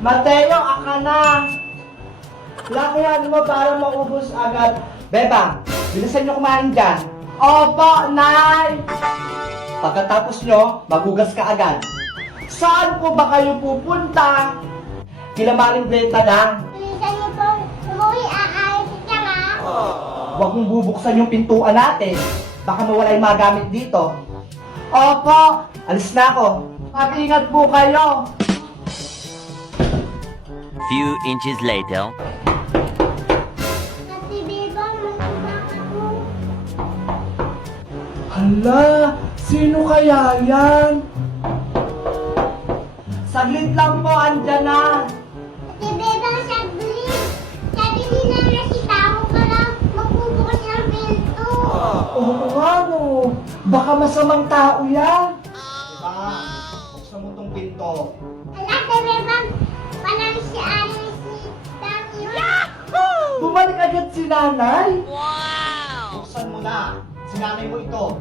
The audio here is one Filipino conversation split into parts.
Mateo, aka na! Lakihan mo para maubos agad. Bebang, bilisan nyo kumain dyan. Opo, Nay! Pagkatapos nyo, magugas ka agad. Saan po ba kayo pupunta? Kila Maring Bleta lang. Bilisan niyo po, umuwi, aalis ka nga. Huwag mong bubuksan yung pintuan natin. Baka mawala yung mga gamit dito. Opo, alis na ako. Mag-ingat po kayo. Few inches later. Ate Beba, magkabaka po. Hala, sino kaya yan? Saglit lang po, andyan na. Ate Beba, saglit. Sabi ni Nana si Tao para magbubukas ng pinto. Oo nga no, baka masamang tao yan. Diba, buksan mo tong pinto. Ala, Ate Beba, parang si Ari si Tati. Bumalik agad si nanay. Buksan mo na, si nanay mo ito.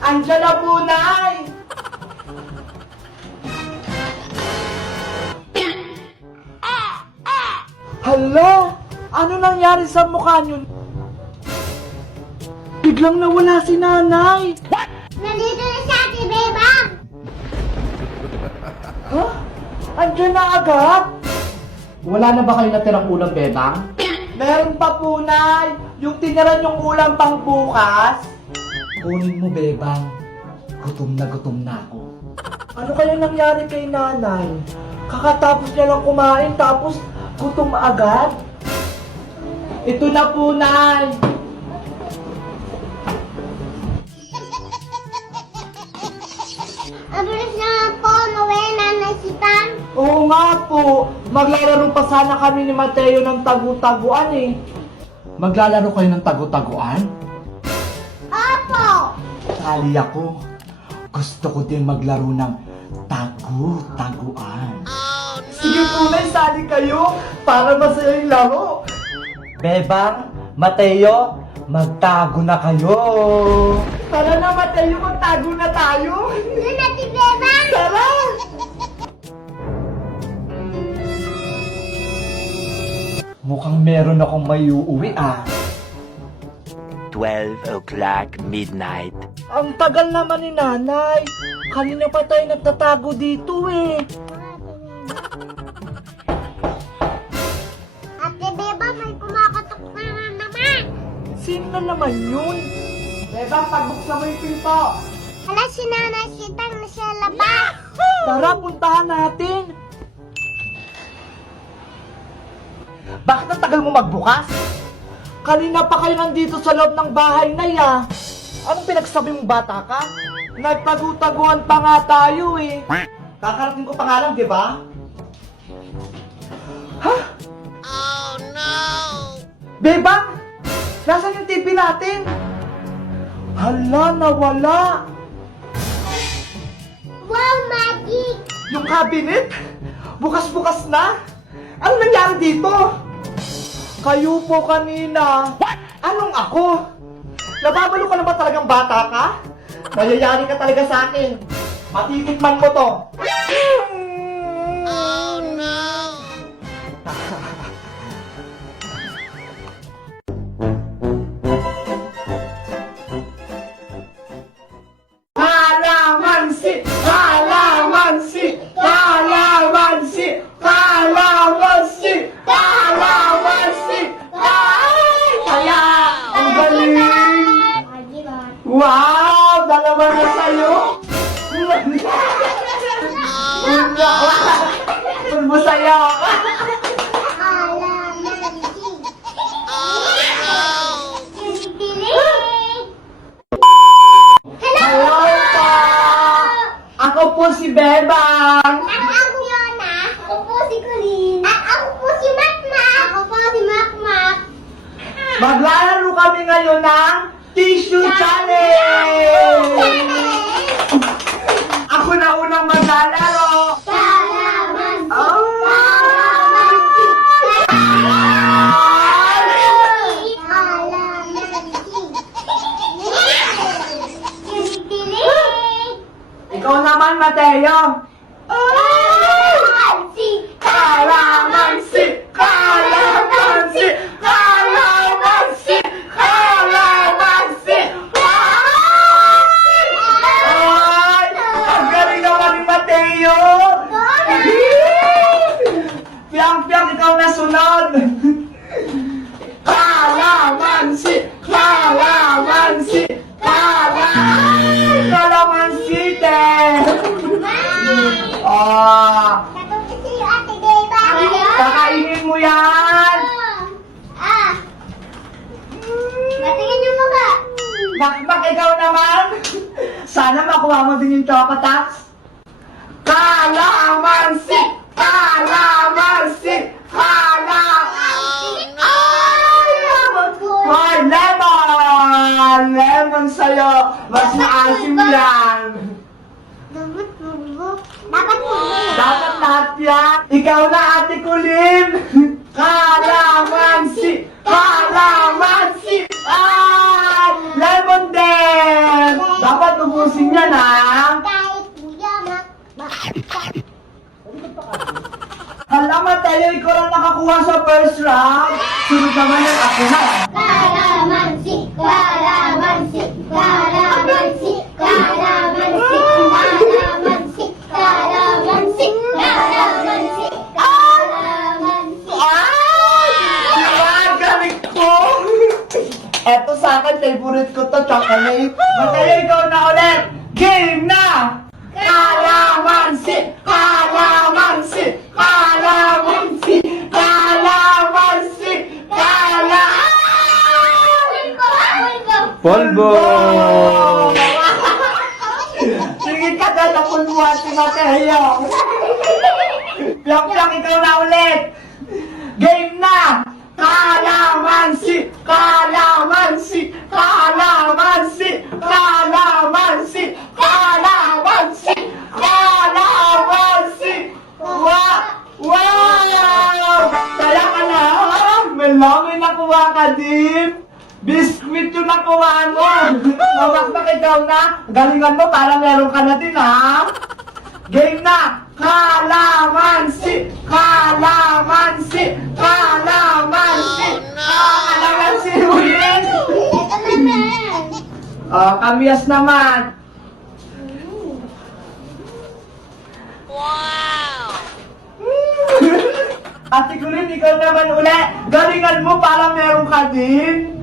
Andyan na po, Nay! Hala! Ano nangyari sa mukha niyo? Biglang nawala si nanay! Nandito na si Ate Beba. Ha? Andyan na agad? Wala na ba kayo natirang ulam, Bebang? Meron pa po, Nay! Yung tiniran yung ulam pang bukas. Kunin mo, Bebang. Gutom na ako. Ano kaya nangyari kay nanay? Kakatapos niya lang kumain, tapos gutom agad? Ito na po, Nay! Abilis na po, umuwi, Nana si Tang. Oo nga po, maglalaro pa sana kami ni Mateo ng tagu-taguan eh. Maglalaro kayo ng tagu-taguan? Opo. Sali ako. Gusto ko din maglaro ng tagu-taguan. Sige tunay, sali kayo para masaya yung laro. Bebang, Mateo, magtago na kayo. Tara na, Mateo, magtago na tayo. Doon, Ate Beba. Tara! Mukhang meron akong may uuwi ah. 12 o'clock midnight. Ang tagal naman ni nanay. Kanina pa tayo nagtatago dito eh. Ate Beba, may kumakatok na naman. Sino na naman yun? Bebang, pagbuksan mo yung pinto. Hala, si Nana si Tang na siya labas. Tara, puntahan natin. Bakit ang tagal mo magbukas? Kanina pa kayo nandito sa loob ng bahay na ya. Anong pinagsabi mong bata ka? Nagtagu-taguan pa nga tayo eh. Kakarating ko pa nga lang, di ba? Ha? Oh no! Bebang! Nasaan yung TV natin? Hala, nawala! Wow, magic! Yung cabinet? Bukas-bukas na? Ano nangyari dito? Kayo po kanina. What? Anong ako? Nababalo ka na ba talagang bata ka? Mayayari ka talaga sa akin. Matitikman mo to. Oh no! Kalamansi! Kalamansi! Kalamansi! Kalamansi! Kalamansi! Ay! Kaya! Ang galing! Wow! Dalawa na sa'yo! Masaya ako! Hello po! Ako po si Bebang! At ako Yona. Ako po si Colleen. At ako po si Makmak. Ako po si Makmak. Maglalaro kami ngayon ng Tissue Challenge! Ako na unang maglalaro! Kalamansi. Oh! Ikaw naman, Mateo! Kalamansi. Kalamansi! Piang-piang, ikaw na sunod! Kalamansi! Kalamansi! Kalamansi, te! Ah, Natutunan si Ate Beba. kakainin mo yan! Matingin yung mukha. Bakbak, ikaw naman! Sana makuha mo din yung chocotaks. Kalamansi! Kalamansi! Kalamansi! Ay! Hoy, lemon! Lemon sa'yo! Mas maasim yan! Dapat mo. Dapat mo. Dapat lahat yan! Ikaw na, Ate Kulin! Kalamansi! Kalamansi! Ay! Lemon din! Dapat ubusin yan, ha? Kahit kuya, Alamat tayo, ikaw lang nakakuha sa first round. Sunod naman yan, ako na. Kalamansi, kalamansi, kalamansi, kalamansi, kalamansi, kalamansi, kalamansi, kalamansi. Ay! Diba, galing ko! Eto sa akin, favorite ko to, chocolate. Matayo, ikaw na ulit. Game na! Kalamansi! Kalamansi! Kalamansi! Kalamansi! Polvo! Sige ka na, napulbuhan si Mateo. Piang-piang, ikaw na ulit. Game na! Kalamansi! Kalamansi! Kalamansi! Kalamansi! Kalamansi! Kalamansi! Wow! Tala ka na! Melongin nakuha ka din! Biskuit yung nakuha mo! Mamakmak, ikaw na! Galingan mo para meron ka na din, ha? Game na! Kalamansi! Kalamansi! Kalamansi! Kalamansi ulit! Ito naman. Oh, kamiyas naman! Ate Kulin, ikaw naman ulit! Galingan mo para meron ka din!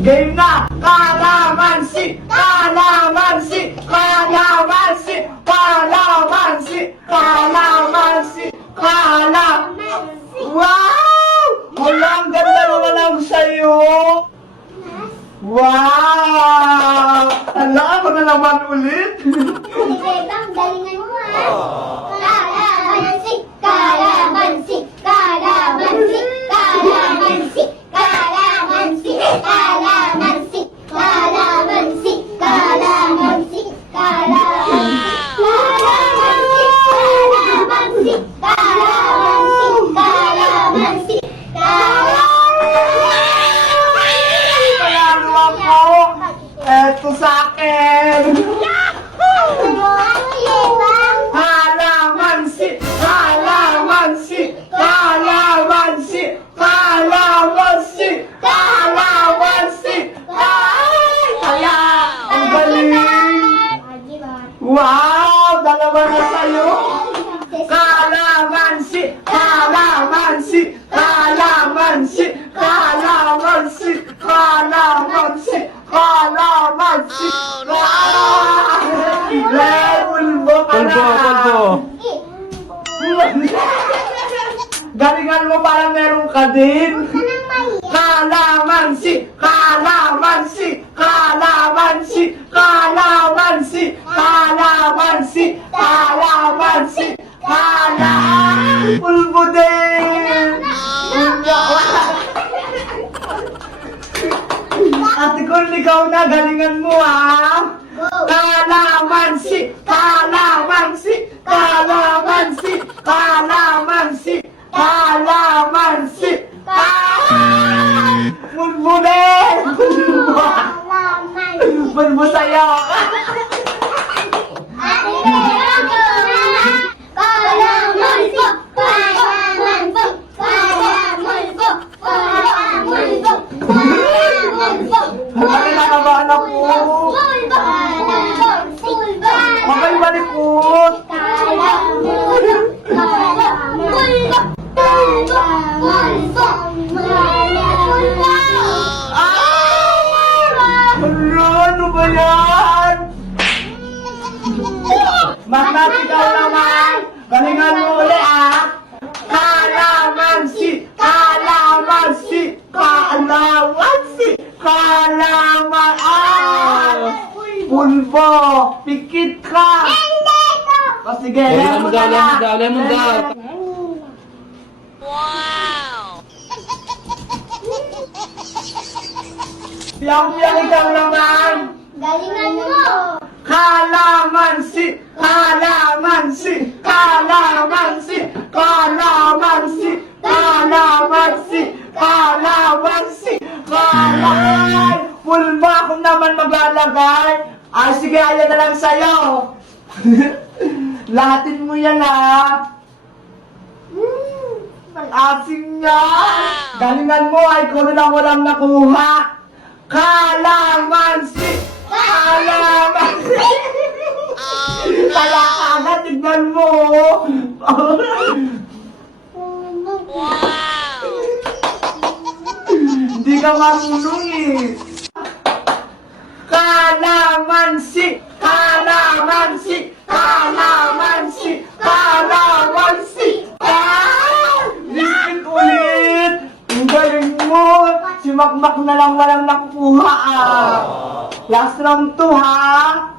Game na! Kalamansi! Kalamansi! Kalamansi! Kalamansi! Kalamansi! Kalamansi! Wow! Wala, ang ganda naman lang sa'yo! Wow! Alam mo na naman ulit! Ate Beba, ang galingan mo Kalamansi, kalamansi, kalamansi, kalamansi, kalamansi, kalamansi, kalamansi, kalamansi, kalamansi, kalamansi, kalamansi, kalamansi, Panalo ako! Eto sa akin! Kalamansi! Kalamansi! Kalamansi! Kalamansi! Kalamansi! Ay! Kaya! Ang galing! Wow! Dalawa na sa'yo! Kalamansi! Kalamansi! Kalamansi! Kalamansi! Kalamansi! Kalamansi! Level mo ka na! Polvo! Galingan mo para meron ka din! Kalamansi! Kalamansi! Kalamansi! Kalamansi! Kalamansi! Kalamansi! Kalamansi! Pulbo din! Ate Kul, ikaw na, galingan mo, ha? Kalamansi! Kalamansi! Kalamansi! Kalamansi! Kalamansi! Mulmulin! Mulmo sa'yo! Bakit nakabahan ako? Bakit balikot? Makmak, ikaw naman. Galingan mo ulit, ah. Kalamansi, kalamansi, kalamansi, Pulbo, pikit ka. Hindi ko! O sige, Lemon lemon daw, na lemon daw, lemon daw. Piyang-piyang ikaw naman. Galingan mo! Kalamansi, kalamansi, kalamansi, kalamansi, kalamansi, kalamansi, kalamansi. Pulbo, ako naman maglalagay. Ay, sige, ayan na lang sa'yo. Lahatin mo yan, ha. Ang asim niya. Galingan mo, ay ko na lang walang nakuha. Kalamansi! Kalamansi! Kala ka agad, tignan mo! Hindi ka marunong eh! Kalamansi! Kalamansi! Kalamansi! Kalamansi! Listin ulit! Ang galing mo! Si Makmak na lang walang nakukuha ah! Last round 2 ha!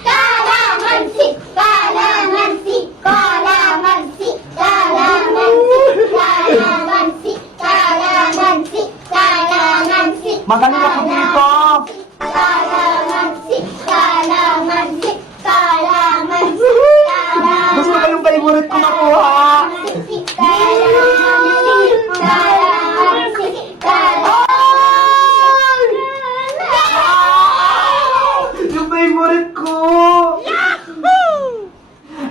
Kalamansi! Kalamansi! Kalamansi! Kalamansi! Kalamansi! Kalamansi! Kalamansi! Magaling ako dito! Kalamansi! Kalamansi! Kalamansi! Gusto ko yung favorite ko nakuha! Kalamansi! Kalamansi! Yung favorite ko!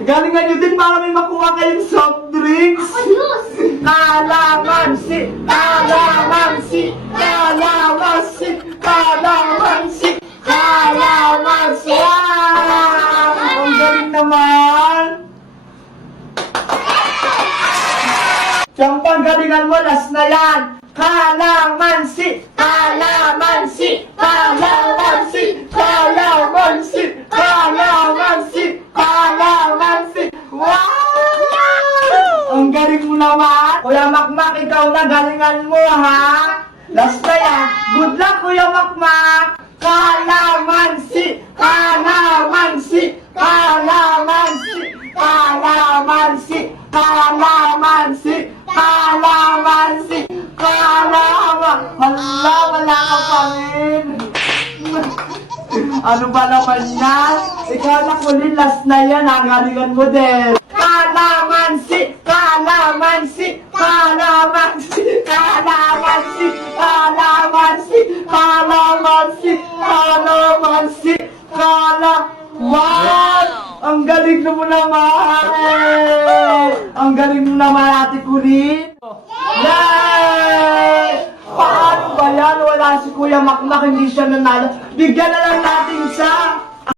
Galingan nyo din para may makuha kayong soft drinks! Kalamansi! Kalamansi! Kalamansi! Kalamansi! Kalamansi! Ang galing naman! Siyang panggalingan mo, last na yan! Kalamansi! Kalamansi! Kalamansi! Kalamansi! Kalamansi! Kalamansi! Wow! Ang galing mo naman! Kuya Makmak, ikaw na, galingan mo ha! Last na yan! Good luck, Kuya Makmak! Kalamansi! Kalamansi! Kalamansi! Kalamansi! Kalamansi! Kalamansi! Hala, wala ka pa rin! Ano ba naman yan? Ikaw na kulit, last na yan, ha? Galingan mo din! Kalamansi! Kalamansi! Kalamansi! Kalamansi! Kalamansi! Kalamansi! Kalamansi! Wow! Ang galing mo naman! Ang galing mo naman, Ate Kulit! Yay! Paano ba yan? Wala si Kuya Makmak, hindi siya nanalo. Bigyan na lang natin siya!